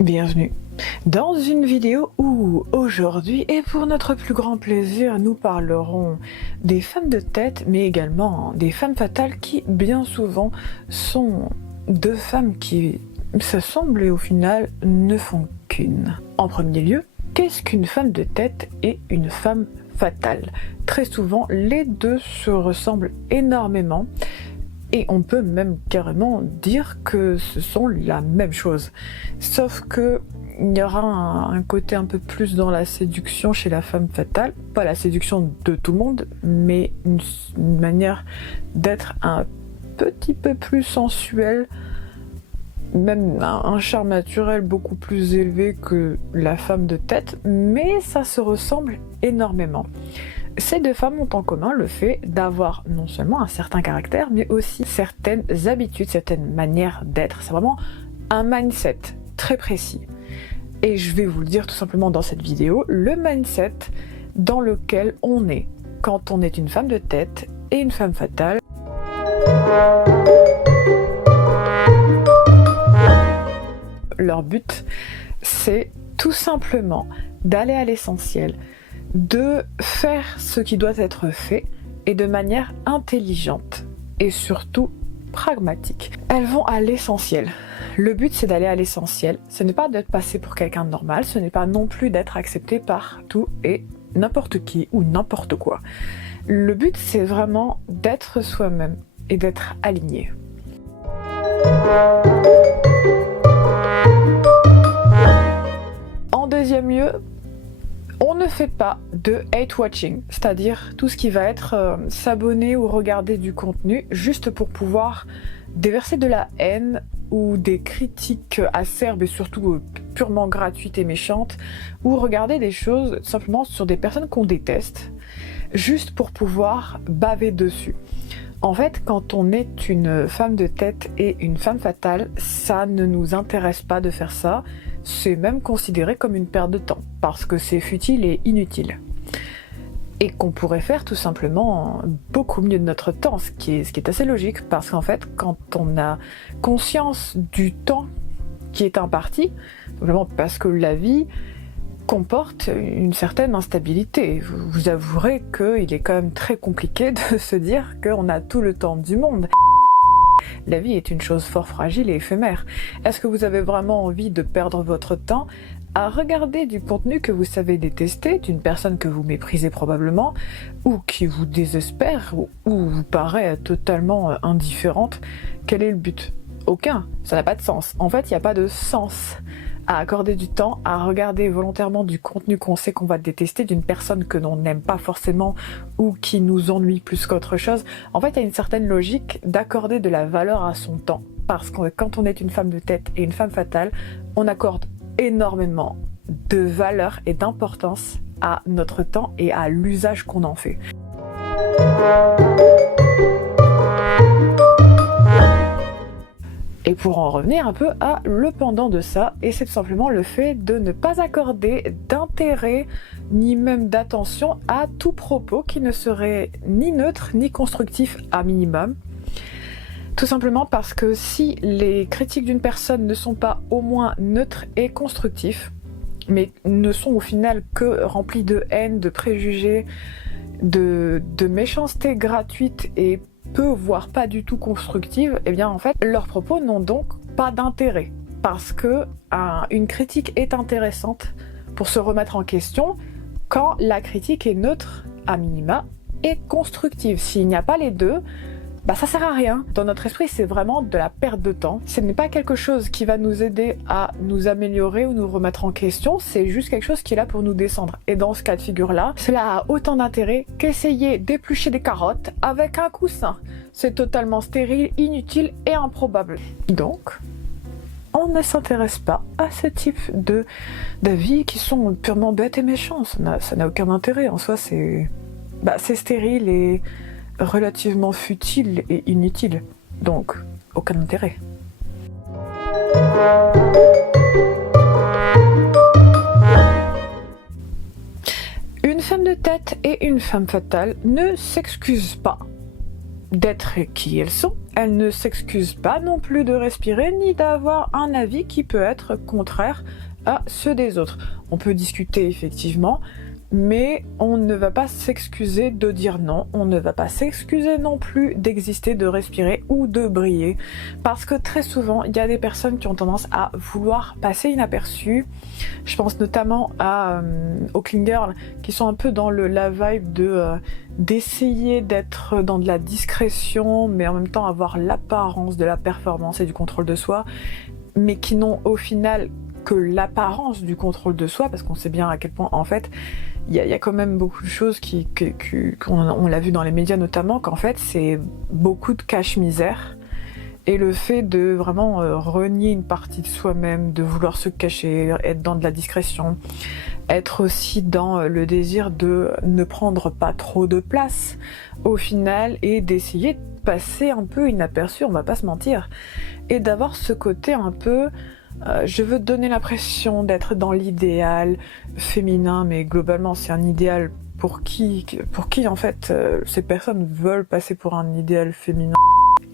Bienvenue dans une vidéo où aujourd'hui et pour notre plus grand plaisir nous parlerons des femmes de tête mais également des femmes fatales qui bien souvent sont deux femmes qui s'assemblent et au final ne font qu'une. En premier lieu, qu'est-ce qu'une femme de tête et une femme fatale? Très souvent les deux se ressemblent énormément. Et on peut même carrément dire que ce sont la même chose. Sauf que il y aura un côté un peu plus dans la séduction chez la femme fatale. Pas la séduction de tout le monde, mais une manière d'être un petit peu plus sensuelle. Même un charme naturel beaucoup plus élevé que la femme de tête. Mais ça se ressemble énormément. Ces deux femmes ont en commun le fait d'avoir non seulement un certain caractère, mais aussi certaines habitudes, certaines manières d'être. C'est vraiment un mindset très précis. Et je vais vous le dire tout simplement dans cette vidéo, le mindset dans lequel on est quand on est une femme de tête et une femme fatale. Leur but, c'est tout simplement d'aller à l'essentiel, de faire ce qui doit être fait et de manière intelligente et surtout pragmatique. Elles vont à l'essentiel. Le but, c'est d'aller à l'essentiel. Ce n'est pas d'être passé pour quelqu'un de normal, ce n'est pas non plus d'être accepté par tout et n'importe qui ou n'importe quoi. Le but, c'est vraiment d'être soi-même et d'être aligné. En deuxième lieu, on ne fait pas de hate watching, c'est-à-dire tout ce qui va être s'abonner ou regarder du contenu juste pour pouvoir déverser de la haine ou des critiques acerbes et surtout purement gratuites et méchantes, ou regarder des choses simplement sur des personnes qu'on déteste, juste pour pouvoir baver dessus. En fait, quand on est une femme de tête et une femme fatale, ça ne nous intéresse pas de faire ça. C'est même considéré comme une perte de temps, parce que c'est futile et inutile. Et qu'on pourrait faire tout simplement beaucoup mieux de notre temps, ce qui est assez logique, parce qu'en fait, quand on a conscience du temps qui est imparti, vraiment parce que la vie comporte une certaine instabilité. Vous avouerez qu'il est quand même très compliqué de se dire qu'on a tout le temps du monde. La vie est une chose fort fragile et éphémère. Est-ce que vous avez vraiment envie de perdre votre temps à regarder du contenu que vous savez détester, d'une personne que vous méprisez probablement, ou qui vous désespère, ou vous paraît totalement indifférente? Quel est le but? Aucun. Ça n'a pas de sens. En fait, il n'y a pas de sens à accorder du temps, à regarder volontairement du contenu qu'on sait qu'on va détester, d'une personne que l'on n'aime pas forcément ou qui nous ennuie plus qu'autre chose. En fait, il y a une certaine logique d'accorder de la valeur à son temps. Parce que quand on est une femme de tête et une femme fatale, on accorde énormément de valeur et d'importance à notre temps et à l'usage qu'on en fait. Et pour en revenir un peu à le pendant de ça, et c'est tout simplement le fait de ne pas accorder d'intérêt ni même d'attention à tout propos qui ne serait ni neutre ni constructif à minimum. Tout simplement parce que si les critiques d'une personne ne sont pas au moins neutres et constructifs, mais ne sont au final que remplis de haine, de préjugés, de méchanceté gratuite et peu, voire pas du tout constructive, eh bien en fait, leurs propos n'ont donc pas d'intérêt. Parce que une critique est intéressante pour se remettre en question quand la critique est neutre, à minima, et constructive. S'il n'y a pas les deux, ça sert à rien. Dans notre esprit, c'est vraiment de la perte de temps. Ce n'est pas quelque chose qui va nous aider à nous améliorer ou nous remettre en question, c'est juste quelque chose qui est là pour nous descendre. Et dans ce cas de figure-là, cela a autant d'intérêt qu'essayer d'éplucher des carottes avec un coussin. C'est totalement stérile, inutile et improbable. Donc, on ne s'intéresse pas à ce type d'avis qui sont purement bêtes et méchants. Ça n'a aucun intérêt. En soi, c'est stérile et relativement futile et inutile, donc aucun intérêt. Une femme de tête et une femme fatale ne s'excusent pas d'être qui elles sont. Elles ne s'excusent pas non plus de respirer ni d'avoir un avis qui peut être contraire à ceux des autres. On peut discuter effectivement, mais on ne va pas s'excuser de dire non, on ne va pas s'excuser non plus d'exister, de respirer ou de briller, parce que très souvent il y a des personnes qui ont tendance à vouloir passer inaperçues. Je pense notamment aux clean girls qui sont un peu dans la vibe d'essayer d'être dans de la discrétion, mais en même temps avoir l'apparence de la performance et du contrôle de soi, mais qui n'ont au final que l'apparence du contrôle de soi, parce qu'on sait bien à quel point en fait il y a quand même beaucoup de choses qu'on l'a vu dans les médias notamment, qu'en fait c'est beaucoup de cache-misère, et le fait de vraiment renier une partie de soi-même, de vouloir se cacher, être dans de la discrétion, être aussi dans le désir de ne prendre pas trop de place au final, et d'essayer de passer un peu inaperçu, on va pas se mentir, et d'avoir ce côté un peu je veux donner l'impression d'être dans l'idéal féminin, mais globalement c'est un idéal pour qui en fait ces personnes veulent passer pour un idéal féminin.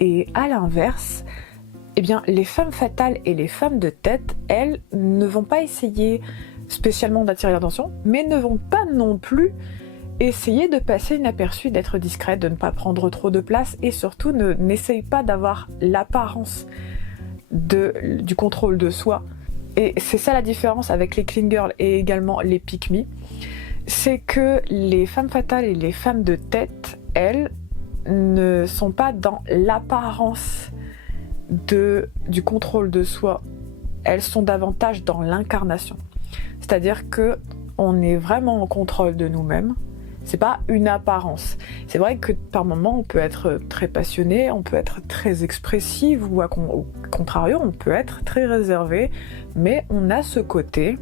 Et à l'inverse, eh bien les femmes fatales et les femmes de tête, elles ne vont pas essayer spécialement d'attirer l'attention, mais ne vont pas non plus essayer de passer inaperçue, d'être discrète, de ne pas prendre trop de place, et surtout n'essaye pas d'avoir l'apparence du contrôle de soi. Et c'est ça la différence avec les clean girls et également les pick me, c'est que les femmes fatales et les femmes de tête, elles ne sont pas dans l'apparence du contrôle de soi, elles sont davantage dans l'incarnation. C'est-à-dire que on est vraiment en contrôle de nous-mêmes. C'est pas une apparence. C'est vrai que par moments on peut être très passionné, on peut être très expressive, ou au contrario on peut être très réservé, mais on a ce côté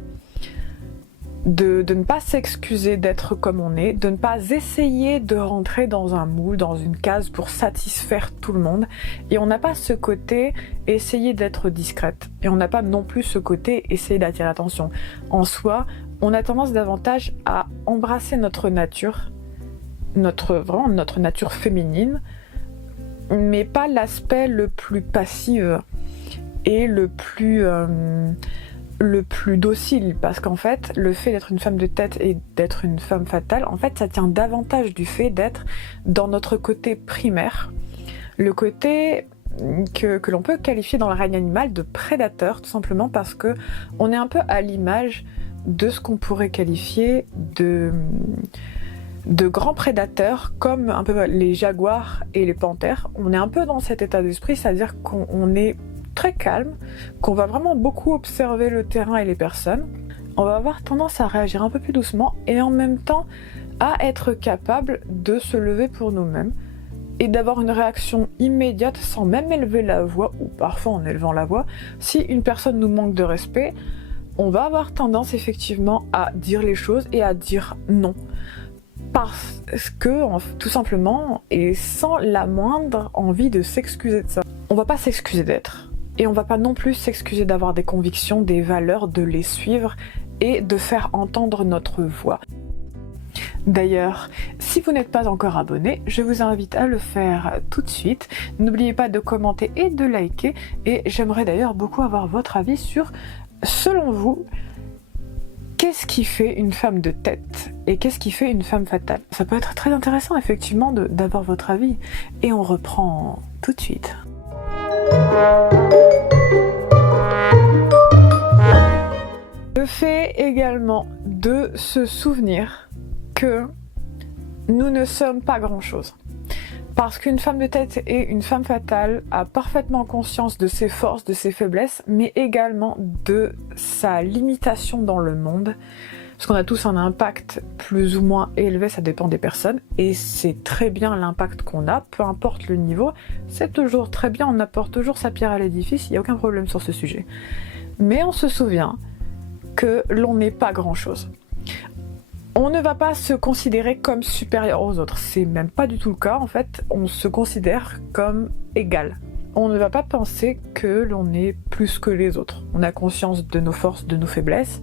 de ne pas s'excuser d'être comme on est, de ne pas essayer de rentrer dans un moule, dans une case pour satisfaire tout le monde, et on n'a pas ce côté essayer d'être discrète, et on n'a pas non plus ce côté essayer d'attirer l'attention. En soi, on a tendance davantage à embrasser notre nature, vraiment notre nature féminine, mais pas l'aspect le plus passif et le plus docile, parce qu'en fait le fait d'être une femme de tête et d'être une femme fatale, en fait ça tient davantage du fait d'être dans notre côté primaire, le côté que l'on peut qualifier dans le règne animal de prédateur, tout simplement parce que on est un peu à l'image de ce qu'on pourrait qualifier de grands prédateurs, comme un peu les jaguars et les panthères. On est un peu dans cet état d'esprit, c'est-à-dire qu'on est très calme, qu'on va vraiment beaucoup observer le terrain et les personnes. On va avoir tendance à réagir un peu plus doucement, et en même temps à être capable de se lever pour nous-mêmes et d'avoir une réaction immédiate sans même élever la voix, ou parfois en élevant la voix. Si une personne nous manque de respect, on va avoir tendance effectivement à dire les choses et à dire non. Parce que, tout simplement, et sans la moindre envie de s'excuser de ça. On va pas s'excuser d'être. Et on va pas non plus s'excuser d'avoir des convictions, des valeurs, de les suivre et de faire entendre notre voix. D'ailleurs, si vous n'êtes pas encore abonné, je vous invite à le faire tout de suite. N'oubliez pas de commenter et de liker. Et j'aimerais d'ailleurs beaucoup avoir votre avis sur, selon vous, qu'est-ce qui fait une femme de tête et qu'est-ce qui fait une femme fatale? Ça peut être très intéressant effectivement d'avoir votre avis. Et on reprend tout de suite. Le fait également de se souvenir que nous ne sommes pas grand-chose. Parce qu'une femme de tête et une femme fatale a parfaitement conscience de ses forces, de ses faiblesses, mais également de sa limitation dans le monde. Parce qu'on a tous un impact plus ou moins élevé, ça dépend des personnes, et c'est très bien l'impact qu'on a, peu importe le niveau, c'est toujours très bien, on apporte toujours sa pierre à l'édifice, il n'y a aucun problème sur ce sujet. Mais on se souvient que l'on n'est pas grand-chose. On ne va pas se considérer comme supérieur aux autres, c'est même pas du tout le cas en fait, on se considère comme égal. On ne va pas penser que l'on est plus que les autres. On a conscience de nos forces, de nos faiblesses,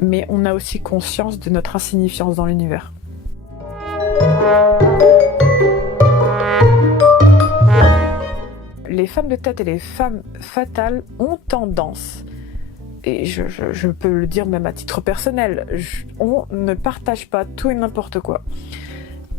mais on a aussi conscience de notre insignifiance dans l'univers. les femmes de tête et les femmes fatales ont tendance, et je peux le dire même à titre personnel, on ne partage pas tout et n'importe quoi.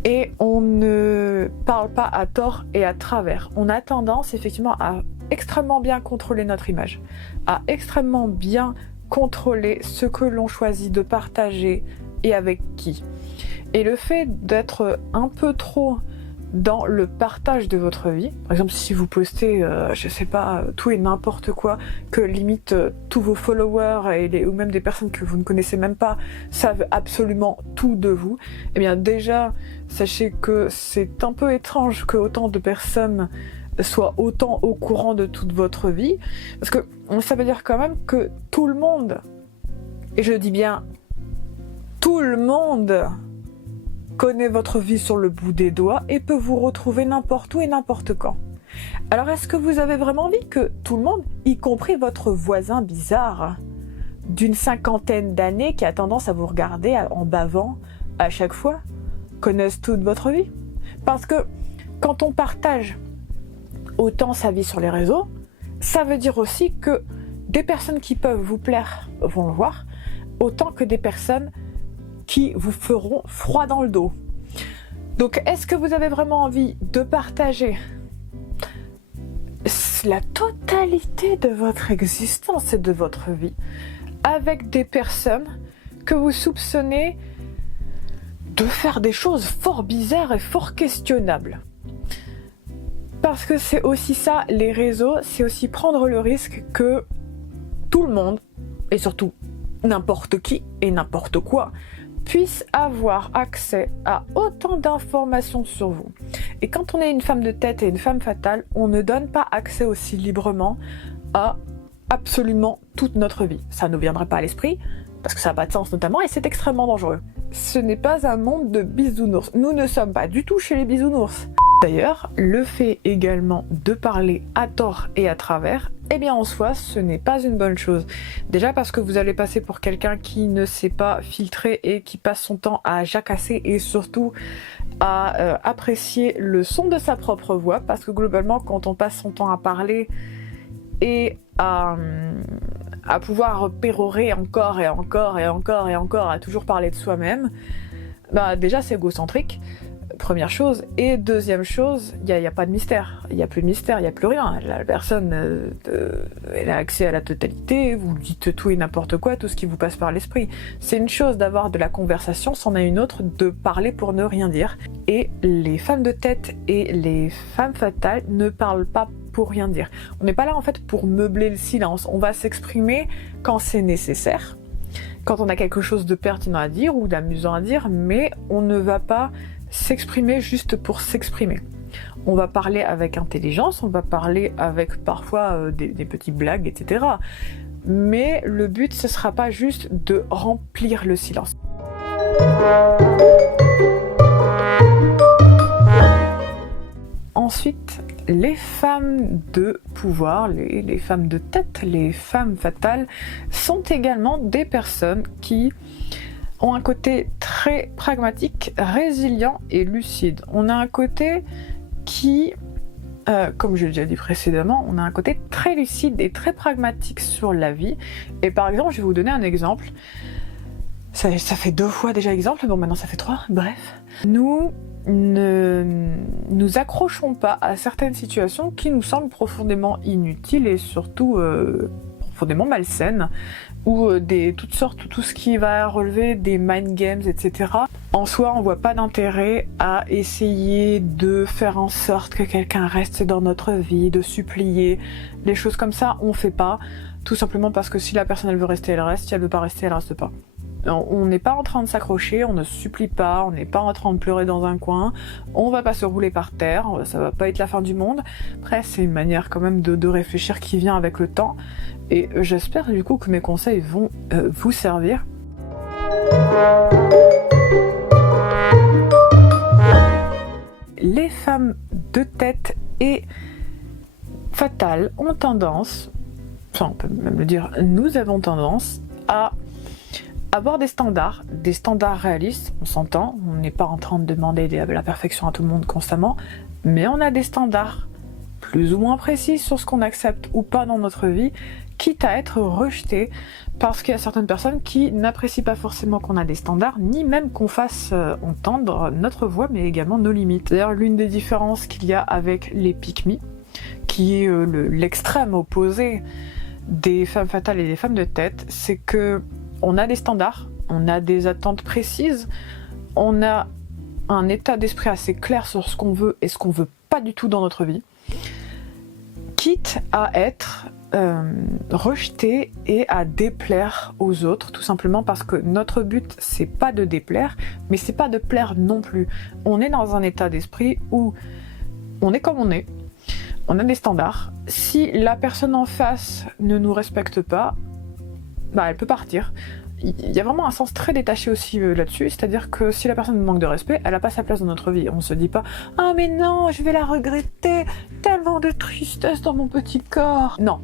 Et on ne parle pas à tort et à travers. On a tendance effectivement à extrêmement bien contrôler notre image, à extrêmement bien contrôler ce que l'on choisit de partager et avec qui. Et le fait d'être un peu trop dans le partage de votre vie, par exemple si vous postez, je sais pas, tout et n'importe quoi, que limite tous vos followers ou même des personnes que vous ne connaissez même pas savent absolument tout de vous, eh bien déjà, sachez que c'est un peu étrange que autant de personnes soient autant au courant de toute votre vie, parce que ça veut dire quand même que tout le monde, et je dis bien tout le monde, connaît votre vie sur le bout des doigts et peut vous retrouver n'importe où et n'importe quand. Alors est-ce que vous avez vraiment envie que tout le monde, y compris votre voisin bizarre d'une 50aine d'années qui a tendance à vous regarder en bavant à chaque fois, connaisse toute votre vie? Parce que quand on partage autant sa vie sur les réseaux, ça veut dire aussi que des personnes qui peuvent vous plaire vont le voir, autant que des personnes qui vous feront froid dans le dos. Donc, est-ce que vous avez vraiment envie de partager la totalité de votre existence et de votre vie avec des personnes que vous soupçonnez de faire des choses fort bizarres et fort questionnables? Parce que c'est aussi ça, les réseaux, c'est aussi prendre le risque que tout le monde, et surtout n'importe qui et n'importe quoi, puisse avoir accès à autant d'informations sur vous. Et quand on est une femme de tête et une femme fatale, on ne donne pas accès aussi librement à absolument toute notre vie. Ça ne viendrait pas à l'esprit, parce que ça n'a pas de sens notamment, et c'est extrêmement dangereux. Ce n'est pas un monde de bisounours. Nous ne sommes pas du tout chez les bisounours. D'ailleurs, le fait également de parler à tort et à travers, eh bien en soi, ce n'est pas une bonne chose. Déjà parce que vous allez passer pour quelqu'un qui ne sait pas filtrer et qui passe son temps à jacasser et surtout à apprécier le son de sa propre voix, parce que globalement, quand on passe son temps à parler et à pouvoir pérorer encore et encore et encore et encore, à toujours parler de soi-même, bah déjà c'est égocentrique. Première chose. Et deuxième chose, il n'y a pas de mystère. Il n'y a plus de mystère, il n'y a plus rien. La personne, elle a accès à la totalité, vous dites tout et n'importe quoi, tout ce qui vous passe par l'esprit. C'est une chose d'avoir de la conversation, c'en est une autre de parler pour ne rien dire. Et les femmes de tête et les femmes fatales ne parlent pas pour rien dire. On n'est pas là en fait pour meubler le silence. On va s'exprimer quand c'est nécessaire, quand on a quelque chose de pertinent à dire ou d'amusant à dire, mais on ne va pas s'exprimer juste pour s'exprimer. On va parler avec intelligence, on va parler avec parfois des petites blagues, etc. Mais le but, ce sera pas juste de remplir le silence. Ensuite, les femmes de pouvoir, les femmes de tête, les femmes fatales, sont également des personnes qui ont un côté très pragmatique, résilient et lucide. On a un côté qui, comme je l'ai déjà dit précédemment, on a un côté très lucide et très pragmatique sur la vie. Et par exemple, je vais vous donner un exemple. Ça fait 2 fois déjà exemple, bon maintenant ça fait 3, bref. Nous ne nous accrochons pas à certaines situations qui nous semblent profondément inutiles et surtout profondément malsaines, ou toutes sortes, tout ce qui va relever des mind games, etc. En soi, on voit pas d'intérêt à essayer de faire en sorte que quelqu'un reste dans notre vie, de supplier, des choses comme ça, on fait pas, tout simplement parce que si la personne elle veut rester, elle reste, si elle veut pas rester, elle reste pas. On n'est pas en train de s'accrocher, on ne supplie pas, on n'est pas en train de pleurer dans un coin, on va pas se rouler par terre, ça va pas être la fin du monde. Après, c'est une manière quand même de réfléchir qui vient avec le temps, et j'espère du coup que mes conseils vont vous servir. Les femmes de tête et fatales ont tendance, enfin on peut même le dire, nous avons tendance à avoir des standards réalistes, on s'entend, on n'est pas en train de demander la perfection à tout le monde constamment, mais on a des standards plus ou moins précises sur ce qu'on accepte ou pas dans notre vie, quitte à être rejeté, parce qu'il y a certaines personnes qui n'apprécient pas forcément qu'on a des standards, ni même qu'on fasse entendre notre voix, mais également nos limites. D'ailleurs, l'une des différences qu'il y a avec les pick-me, qui est l'extrême opposé des femmes fatales et des femmes de tête, c'est que on a des standards, on a des attentes précises, on a un état d'esprit assez clair sur ce qu'on veut et ce qu'on veut pas du tout dans notre vie, quitte à être rejeté et à déplaire aux autres, tout simplement parce que notre but c'est pas de déplaire, mais c'est pas de plaire non plus. On est dans un état d'esprit où on est comme on a des standards. Si la personne en face ne nous respecte pas, bah elle peut partir. Il y a vraiment un sens très détaché aussi là-dessus, c'est-à-dire que si la personne nous manque de respect, elle n'a pas sa place dans notre vie. On se dit pas « Ah mais non, je vais la regretter, tellement de tristesse dans mon petit corps !» Non.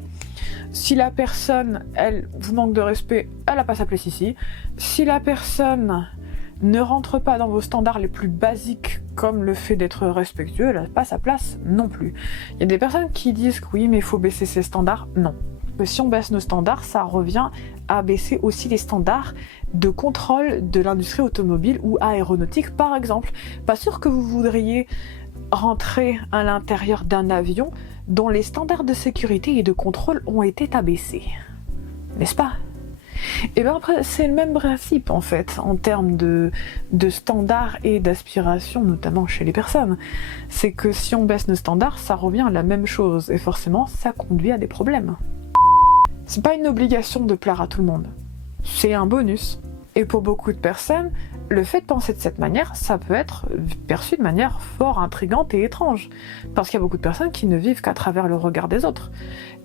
Si la personne, elle, vous manque de respect, elle n'a pas sa place ici. Si la personne ne rentre pas dans vos standards les plus basiques, comme le fait d'être respectueux, elle n'a pas sa place non plus. Il y a des personnes qui disent que oui, mais il faut baisser ses standards. Non. Si on baisse nos standards, ça revient à baisser aussi les standards de contrôle de l'industrie automobile ou aéronautique, par exemple. Pas sûr que vous voudriez rentrer à l'intérieur d'un avion dont les standards de sécurité et de contrôle ont été abaissés. N'est-ce pas ? Et bien après, c'est le même principe en fait, en termes de standards et d'aspirations, notamment chez les personnes. C'est que si on baisse nos standards, ça revient à la même chose, et forcément, ça conduit à des problèmes. C'est pas une obligation de plaire à tout le monde, c'est un bonus. Et pour beaucoup de personnes, le fait de penser de cette manière, ça peut être perçu de manière fort intrigante et étrange. Parce qu'il y a beaucoup de personnes qui ne vivent qu'à travers le regard des autres.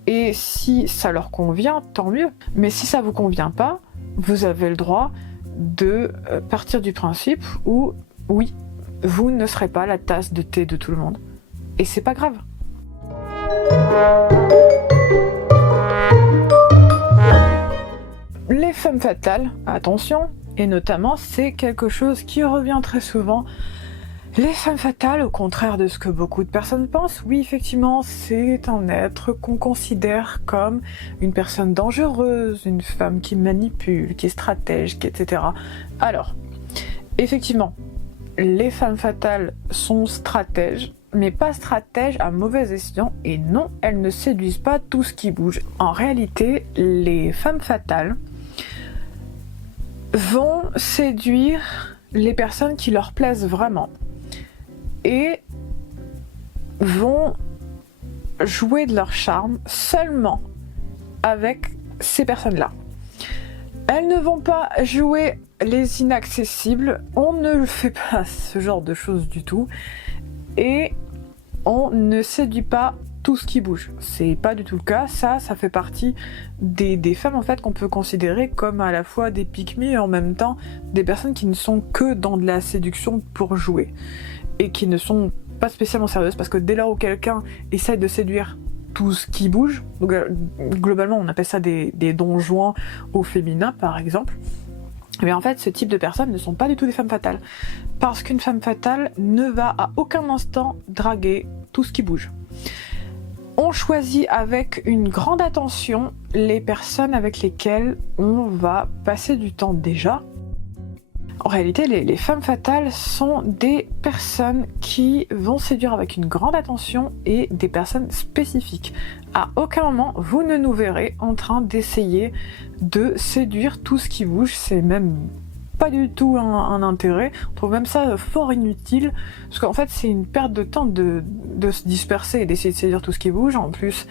Et si ça leur convient, tant mieux. Mais si ça vous convient pas, vous avez le droit de partir du principe où, oui, vous ne serez pas la tasse de thé de tout le monde. Et c'est pas grave. Les femmes fatales, attention, et notamment c'est quelque chose qui revient très souvent. Les femmes fatales, au contraire de ce que beaucoup de personnes pensent, oui effectivement c'est un être qu'on considère comme une personne dangereuse, une femme qui manipule, qui est stratège, etc. Alors, effectivement, les femmes fatales sont stratèges, mais pas stratèges à mauvais escient, et non, elles ne séduisent pas tout ce qui bouge. En réalité, les femmes fatales vont séduire les personnes qui leur plaisent vraiment et vont jouer de leur charme seulement avec ces personnes-là. Elles ne vont pas jouer les inaccessibles, on ne fait pas ce genre de choses du tout et on ne séduit pas tout ce qui bouge. C'est pas du tout le cas, ça fait partie des femmes en fait qu'on peut considérer comme à la fois des pick-me et en même temps des personnes qui ne sont que dans de la séduction pour jouer et qui ne sont pas spécialement sérieuses parce que dès lors où quelqu'un essaye de séduire tout ce qui bouge, donc globalement on appelle ça des donjons au féminin par exemple, mais en fait ce type de personnes ne sont pas du tout des femmes fatales parce qu'une femme fatale ne va à aucun instant draguer tout ce qui bouge. On choisit avec une grande attention les personnes avec lesquelles on va passer du temps déjà. En réalité, les femmes fatales sont des personnes qui vont séduire avec une grande attention et des personnes spécifiques. À aucun moment, vous ne nous verrez en train d'essayer de séduire tout ce qui bouge, c'est même pas du tout un intérêt, on trouve même ça fort inutile, parce qu'en fait c'est une perte de temps de se disperser et d'essayer de séduire tout ce qui bouge. En plus,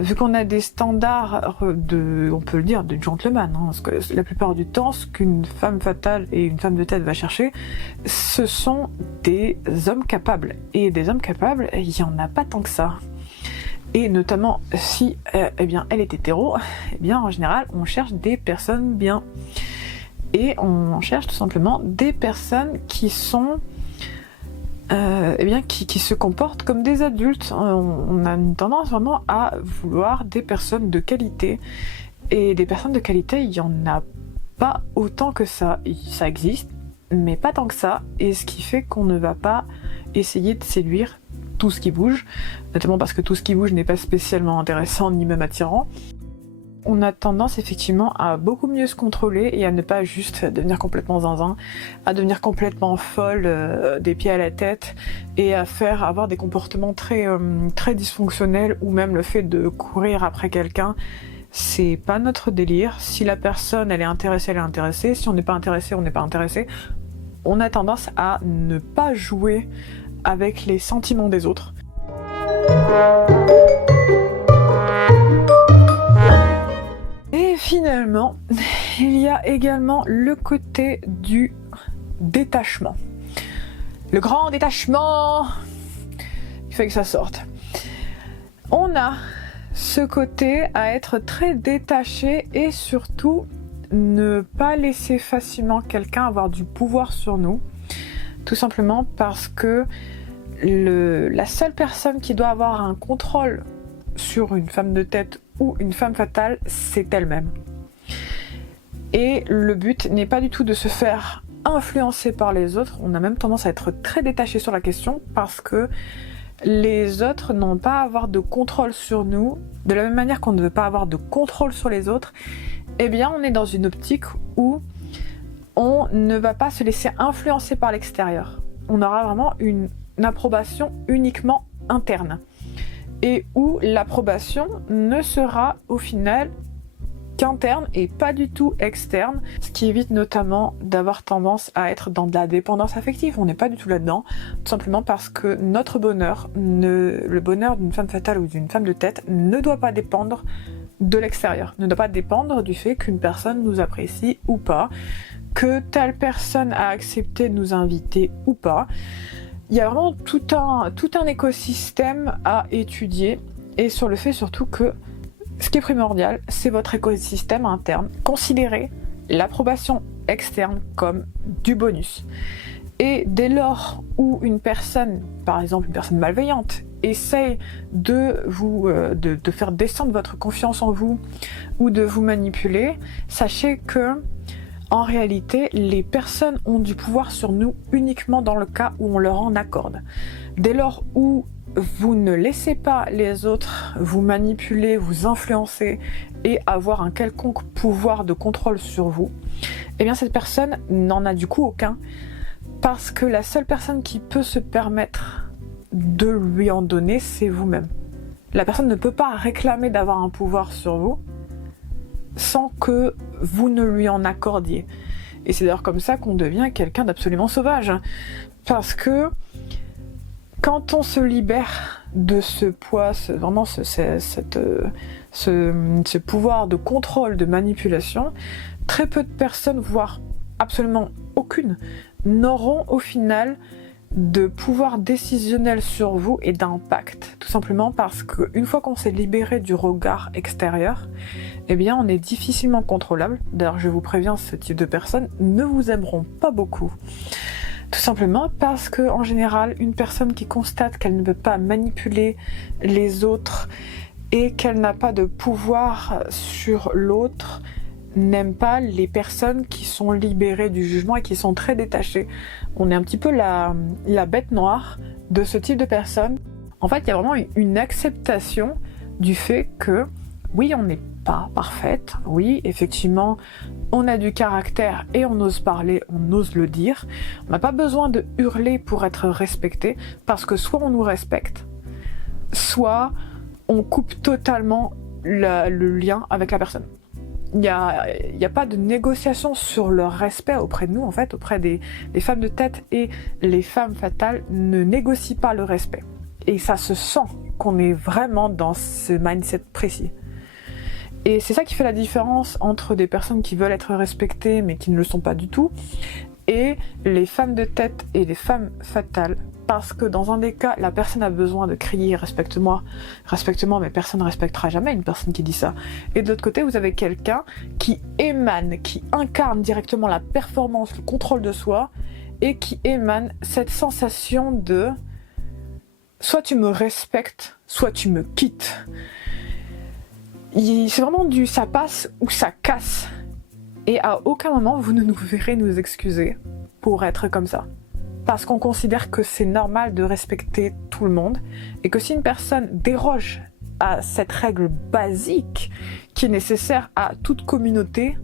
vu qu'on a des standards on peut le dire, de gentleman, hein, parce que la plupart du temps, ce qu'une femme fatale et une femme de tête va chercher, ce sont des hommes capables. Et des hommes capables, il y en a pas tant que ça. Et notamment si eh bien, elle est hétéro, eh bien en général on cherche des personnes bien. Et on cherche tout simplement des personnes qui sont qui se comportent comme des adultes. On a une tendance vraiment à vouloir des personnes de qualité. Et des personnes de qualité, il n'y en a pas autant que ça. Ça existe, mais pas tant que ça. Et ce qui fait qu'on ne va pas essayer de séduire tout ce qui bouge, notamment parce que tout ce qui bouge n'est pas spécialement intéressant ni même attirant. On a tendance effectivement à beaucoup mieux se contrôler et à ne pas juste devenir complètement zinzin, à devenir complètement folle des pieds à la tête et à avoir des comportements très dysfonctionnels, ou même le fait de courir après quelqu'un. C'est pas notre délire. Si la personne elle est intéressée, elle est intéressée. Si on n'est pas intéressé, on n'est pas intéressé. On a tendance à ne pas jouer avec les sentiments des autres. Et finalement, il y a également le côté du détachement. Le grand détachement, il fait que ça sorte. On a ce côté à être très détaché et surtout ne pas laisser facilement quelqu'un avoir du pouvoir sur nous. Tout simplement parce que la seule personne qui doit avoir un contrôle sur une femme de tête ou une femme fatale, c'est elle-même. Et le but n'est pas du tout de se faire influencer par les autres. On a même tendance à être très détaché sur la question parce que les autres n'ont pas à avoir de contrôle sur nous. De la même manière qu'on ne veut pas avoir de contrôle sur les autres, eh bien on est dans une optique où on ne va pas se laisser influencer par l'extérieur. On aura vraiment une approbation uniquement interne. Et où l'approbation ne sera au final qu'interne et pas du tout externe, ce qui évite notamment d'avoir tendance à être dans de la dépendance affective. On n'est pas du tout là-dedans, tout simplement parce que notre bonheur, le bonheur d'une femme fatale ou d'une femme de tête ne doit pas dépendre de l'extérieur, ne doit pas dépendre du fait qu'une personne nous apprécie ou pas, que telle personne a accepté de nous inviter ou pas. Il y a vraiment tout un écosystème à étudier, et sur le fait surtout que ce qui est primordial, c'est votre écosystème interne. Considérez l'approbation externe comme du bonus. Et dès lors où une personne, par exemple une personne malveillante, essaye de faire descendre votre confiance en vous ou de vous manipuler, sachez que en réalité, les personnes ont du pouvoir sur nous uniquement dans le cas où on leur en accorde. Dès lors où vous ne laissez pas les autres vous manipuler, vous influencer et avoir un quelconque pouvoir de contrôle sur vous, eh bien cette personne n'en a du coup aucun, parce que la seule personne qui peut se permettre de lui en donner, c'est vous-même. La personne ne peut pas réclamer d'avoir un pouvoir sur vous sans que vous ne lui en accordiez. Et c'est d'ailleurs comme ça qu'on devient quelqu'un d'absolument sauvage. Parce que quand on se libère de ce poids, ce pouvoir de contrôle, de manipulation, très peu de personnes, voire absolument aucune, n'auront au final de pouvoir décisionnel sur vous et d'impact. Tout simplement parce qu'une fois qu'on s'est libéré du regard extérieur, eh bien on est difficilement contrôlable. D'ailleurs je vous préviens, ce type de personnes ne vous aimeront pas beaucoup. Tout simplement parce que en général, une personne qui constate qu'elle ne peut pas manipuler les autres et qu'elle n'a pas de pouvoir sur l'autre, n'aime pas les personnes qui sont libérées du jugement et qui sont très détachées. On est un petit peu la bête noire de ce type de personnes. En fait, il y a vraiment une acceptation du fait que, oui, on n'est pas parfaite, oui, effectivement, on a du caractère et on ose parler, on ose le dire. On n'a pas besoin de hurler pour être respecté, parce que soit on nous respecte, soit on coupe totalement le lien avec la personne. Il n'y a pas de négociation sur leur respect auprès de nous, en fait, auprès des femmes de tête, et les femmes fatales ne négocient pas le respect. Et ça se sent qu'on est vraiment dans ce mindset précis. Et c'est ça qui fait la différence entre des personnes qui veulent être respectées mais qui ne le sont pas du tout, et les femmes de tête et les femmes fatales. Parce que dans un des cas, la personne a besoin de crier « respecte-moi, mais personne ne respectera jamais une personne qui dit ça ». Et de l'autre côté, vous avez quelqu'un qui émane, qui incarne directement la performance, le contrôle de soi, et qui émane cette sensation de « soit tu me respectes, soit tu me quittes ». C'est vraiment du « ça passe » ou « ça casse ». Et à aucun moment, vous ne nous verrez nous excuser pour être comme ça. parce qu'on considère que c'est normal de respecter tout le monde et que si une personne déroge à cette règle basique qui est nécessaire à toute communauté,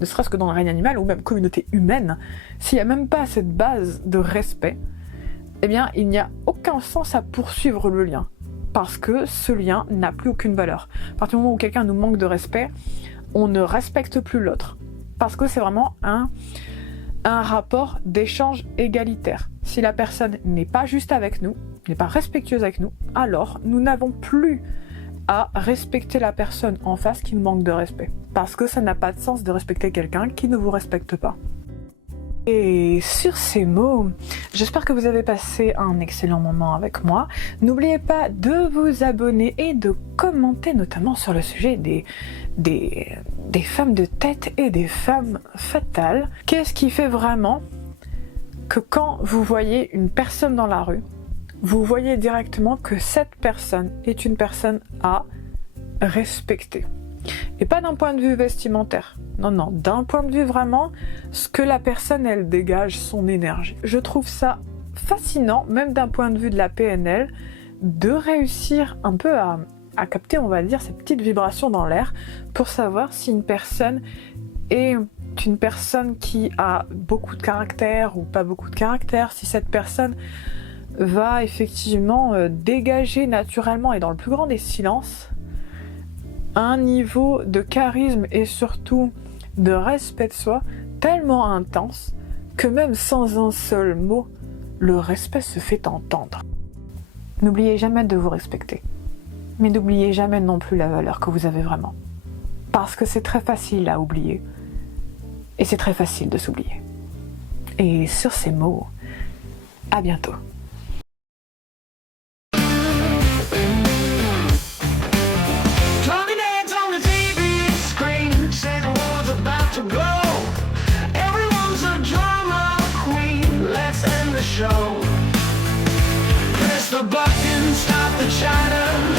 ne serait-ce que dans le règne animal ou même communauté humaine, s'il n'y a même pas cette base de respect, eh bien il n'y a aucun sens à poursuivre le lien parce que ce lien n'a plus aucune valeur. À partir du moment où quelqu'un nous manque de respect, on ne respecte plus l'autre parce que c'est vraiment un rapport d'échange égalitaire. Si la personne n'est pas juste avec nous, n'est pas respectueuse avec nous, alors nous n'avons plus à respecter la personne en face qui nous manque de respect. Parce que ça n'a pas de sens de respecter quelqu'un qui ne vous respecte pas. Et sur ces mots, j'espère que vous avez passé un excellent moment avec moi. N'oubliez pas de vous abonner et de commenter, notamment sur le sujet des femmes de tête et des femmes fatales. Qu'est-ce qui fait vraiment que quand vous voyez une personne dans la rue, vous voyez directement que cette personne est une personne à respecter. Et pas d'un point de vue vestimentaire. Non, d'un point de vue vraiment, ce que la personne, elle dégage, son énergie. Je trouve ça fascinant, même d'un point de vue de la PNL, de réussir un peu à capter, on va dire, ces petites vibrations dans l'air pour savoir si une personne est une personne qui a beaucoup de caractère ou pas beaucoup de caractère, si cette personne va effectivement dégager naturellement et dans le plus grand des silences un niveau de charisme et surtout de respect de soi tellement intense que même sans un seul mot, le respect se fait entendre. N'oubliez jamais de vous respecter, mais n'oubliez jamais non plus la valeur que vous avez vraiment. Parce que c'est très facile à oublier et c'est très facile de s'oublier. Et sur ces mots, à bientôt. Show. Press the button, stop the chatter.